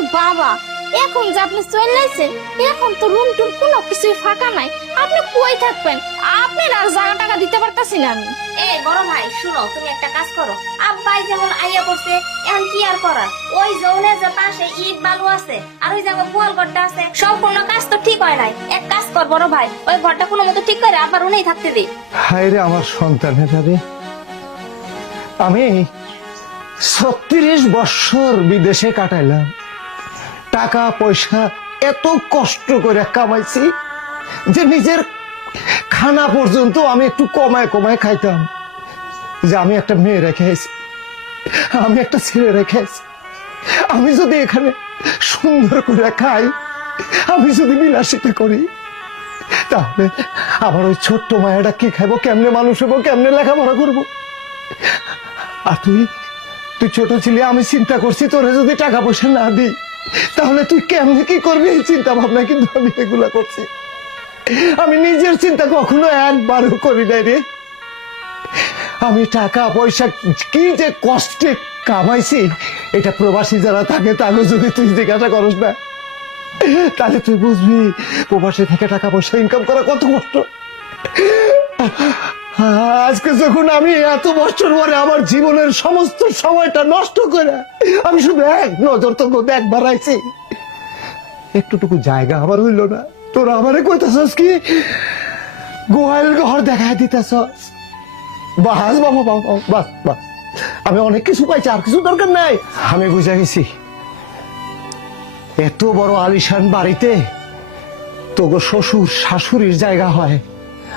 কিন্তু বাবা, এখন যে আপনি চলে আসছেন, এখন তো রুম টুম কোনো কিছুই ফাঁকা নাই। আপনি কই থাকবেন? আপনার আর জায়গা টাকা দিতে পারতাছি না আমি। এই বড় ভাই শুনো, তুমি একটা কাজ করো। আব্বাই যেমন আইয়া করছে, এখন কি আর করার? ওই জোনে যে পাশে ইট বালু আছে আর ওই জায়গায় গোয়াল ঘরটা আছে, সম্পূর্ণ কাজ তো ঠিক হয় নাই। এক কাজ কর বড় ভাই, ওই ঘরটা কোনো মতো ঠিক করে আবার উনেই থাকতে দে। হায় রে আমার সন্তানেরা রে, আমি 36 বছর বিদেশে কাটাইলাম, টাকা পয়সা এত কষ্ট করে কামাইছি যে নিজের খানা পর্যন্ত আমি একটু কমায় কমায় খাইতাম। যে আমি একটা মেয়ে রেখে আইছি, আমি একটা ছেলে রেখে আইছি, আমি যদি এখানে সুন্দর করে খাই, আমি যদি বিলাসিতা করি, তাহলে আমার ওই ছোট্ট মায়াটা কি খাইবো, কেমনে মানুষ হবো, কেমনে লেখাপড়া করবো? আর তুই ছোট ছিলি, আমি চিন্তা করছি তোরে যদি টাকা পয়সা না দিই তাহলে তুই কেমনে কি করবি, এই চিন্তা ভাবনা কিন্তু আমি এগুলা করছি। আমি নিজের চিন্তা কখনো একবারও করি নাই রে। আমি টাকা পয়সা কি যে কষ্টে কামাইছি, এটা প্রবাসী যারা থাকে তাকে যদি তুই জিজ্ঞাসা করস না, তাহলে তুই বুঝবি প্রবাসী থেকে টাকা পয়সা ইনকাম করা কত কষ্ট। আজকে যখন আমি এত বছর পরে আমার জীবনের সমস্ত সময়টা নষ্ট করে আমি শুধু এক নজর তোকে একবার আইছি, একটুটুকু জায়গা আমার হইল না। তোরা আমারে কইতাছস কি গোয়াল ঘর দেখায় দিতেছস? বাস বাবা বাবা, বাস বাস, আমি অনেক কিছু পাইছি, আর কিছু দরকার নাই। আমি বুঝে গেছি এত বড় আলিশান বাড়িতে তোগো শ্বশুর শাশুড়ির জায়গা হয়,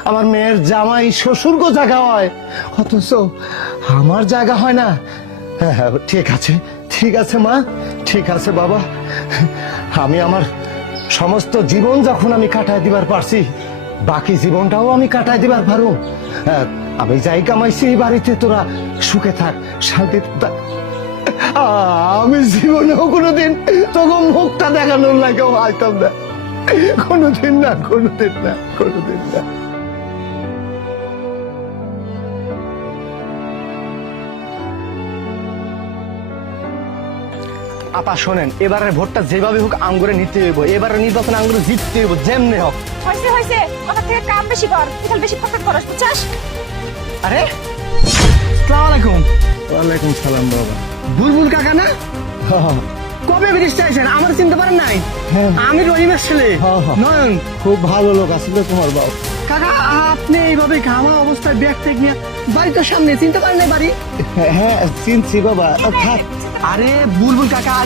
আমার মেয়ের জামাই শ্বশুর গো জায়গা হয়, অথচ আমার জায়গা হয় না। হ্যাঁ, ঠিক আছে, ঠিক আছে মা, ঠিক আছে বাবা, আমি আমার সমস্ত জীবন যখন আমি কাটায় দিবার পারছি, বাকি জীবনটাও আমি কাটায় দিবার পারো। আমি যাই কামাইছি এই বাড়িতে তোরা সুখে থাক, শান্তিতে থাক। আমি জীবনেও কোনোদিন তোকে মুখটা দেখানোর লাগেও আইতাম না, কোনোদিন না, কোনোদিন না, কোনোদিন না। আপা শোনেন, এবারের ভোটটা যেভাবে হোক আঙ্গুরে নিতে হইব, এবারের নির্বাচন আঙ্গুরে জিততে হইব যেমনি হোক। হয়েছে হয়েছে, আমার থেকে কাম বেশি কর, তুই বেশি ফটফট করস, বুঝছস? আরে আসসালামু আলাইকুম। ওয়ালাইকুম সালাম বাবা। বুলবুল কাকা না? কবে ব্রিজ চাইছেন, আমার চিনতে পারেন নাই? আমি রহিমের ছেলে নয়ন। খুব ভালো লোক আসলে তোমার বাবা। কাকা আপনি এইভাবে ঘামা অবস্থায় ব্যাগ টেক নিয়ে বাড়িটার সামনে চিনতে পারেন নাই বাড়ি? হ্যাঁ চিনছি বাবা। আরে বুলবুল কাকা